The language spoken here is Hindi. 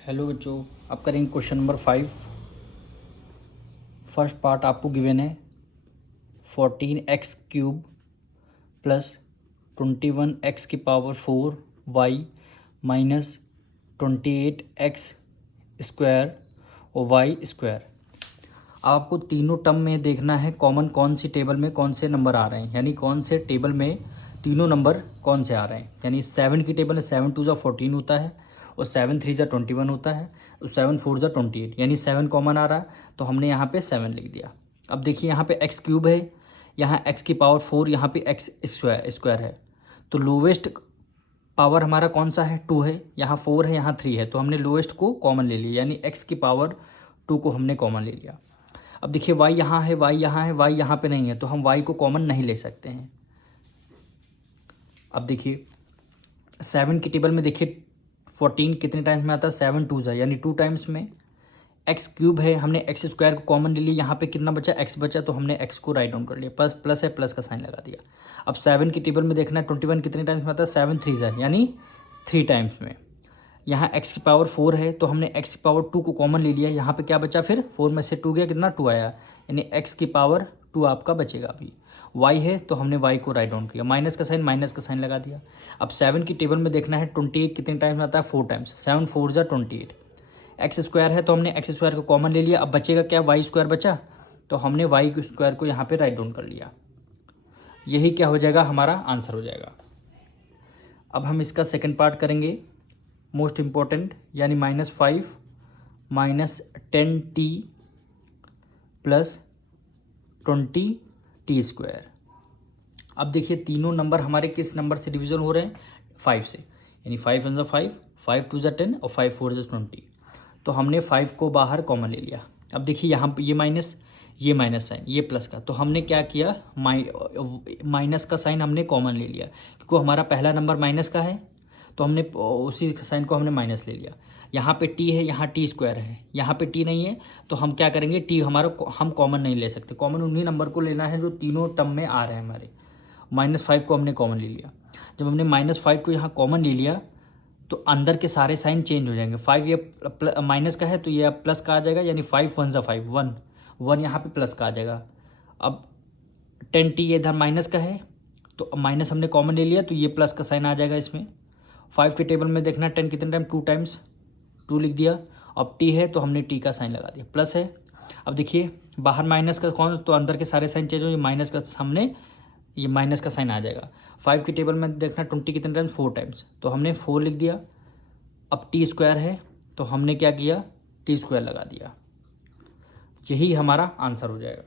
हेलो बच्चों, आप करेंगे क्वेश्चन नंबर 5। फर्स्ट पार्ट आपको गिवन है 14x³ plus 21x⁴y minus 28x² और y²। आपको तीनों टर्म में देखना है कॉमन कौन सी टेबल में कौन से नंबर आ रहे हैं, यानी कौन से टेबल में तीनों नंबर कौन से आ रहे हैं। यानी 7 की टेबल में 7 2 14 होता है और 7 3 21 होता है और 7 4 28, यानी 7 कॉमन आ रहा है तो हमने यहाँ पे 7 लिख दिया। अब देखिए यहाँ पे x³ है, यहाँ x⁴, यहाँ पे x² है, तो लोवेस्ट पावर हमारा कौन सा है 2 है, यहाँ 4 है, यहाँ 3 है, तो हमने लोएस्ट को कॉमन ले लिया, यानी x⁴ को हमने कॉमन ले लिया। अब देखिए y यहाँ है, y यहाँ है, y यहाँ पे नहीं है, तो हम y को कॉमन नहीं ले सकते हैं। अब देखिए 7 की टेबल में देखिए 14 कितने टाइम्स में आता है, 7 2 यानी 2 टाइम्स में। x³ है, हमने x² को कॉमन ले लिया, यहाँ पे कितना बचा x बचा, तो हमने x को राइट डाउन कर लिया, प्लस प्लस है प्लस का साइन लगा दिया। अब 7 की टेबल में देखना है 21 कितने टाइम्स में आता है, 7 3 यानी 3 टाइम्स में। यहाँ x⁴ है तो हमने x⁴ को कॉमन ले लिया, यहाँ पे क्या बचा, फिर 4 में से 2 गया, कितना 2 आया, यानी x⁴ आपका बचेगा। अभी y है तो हमने y को राइट डाउन किया, माइनस का साइन लगा दिया। अब 7 की टेबल में देखना है 28 कितने टाइम्स में आता है, 4 टाइम्स, 7 4 28। x² है तो हमने x² को कॉमन ले लिया, अब बचेगा क्या, y² बचा, तो हमने y² को यहाँ पे राइट डाउन कर लिया। यही क्या हो जाएगा, हमारा आंसर हो जाएगा। अब हम इसका सेकेंड पार्ट करेंगे, मोस्ट इम्पॉर्टेंट, यानी -5 माइनस 10t प्लस 20t²। अब देखिए तीनों नंबर हमारे किस नंबर से डिवीजन हो रहे हैं, 5 से, यानी 5 1 5, 5 2 10 और 5 4 20। तो हमने 5 को बाहर कॉमन ले लिया। अब देखिए यहाँ पे ये माइनस साइन, ये प्लस का, तो हमने क्या किया, माइनस का साइन हमने कॉमन ले लिया, क्योंकि हमारा पहला नंबर माइनस का है तो हमने उसी साइन को हमने माइनस ले लिया। यहाँ पे t है, यहाँ t² है, यहाँ पे t नहीं है, तो हम क्या करेंगे, t हमारा हम कॉमन नहीं ले सकते, कॉमन उन्हीं नंबर को लेना है जो तीनों टर्म में आ रहे हैं हमारे। -5 को हमने कॉमन ले लिया, जब हमने -5 को यहाँ कॉमन ले लिया तो अंदर के सारे साइन चेंज हो जाएंगे। 5 ये माइनस का है तो ये प्लस का आ जाएगा, यानी 5 1 5 1 1 यहाँ पे प्लस का आ जाएगा। अब 10t ये इधर माइनस का है तो माइनस हमने कॉमन ले लिया तो ये प्लस का साइन आ जाएगा इसमें। 5 के टेबल में देखना 10 कितने टाइम, 2 टाइम्स, 2 लिख दिया। अब t है तो हमने t का साइन लगा दिया, प्लस है। अब देखिए बाहर माइनस का कौन, तो अंदर के सारे साइन चेंज हो, ये माइनस का हमने, ये माइनस का साइन आ जाएगा। 5 की टेबल में देखना 20 कितने टाइम्स, 4 टाइम्स, तो हमने 4 लिख दिया। अब t² है तो हमने क्या किया, t² लगा दिया। यही हमारा आंसर हो जाएगा।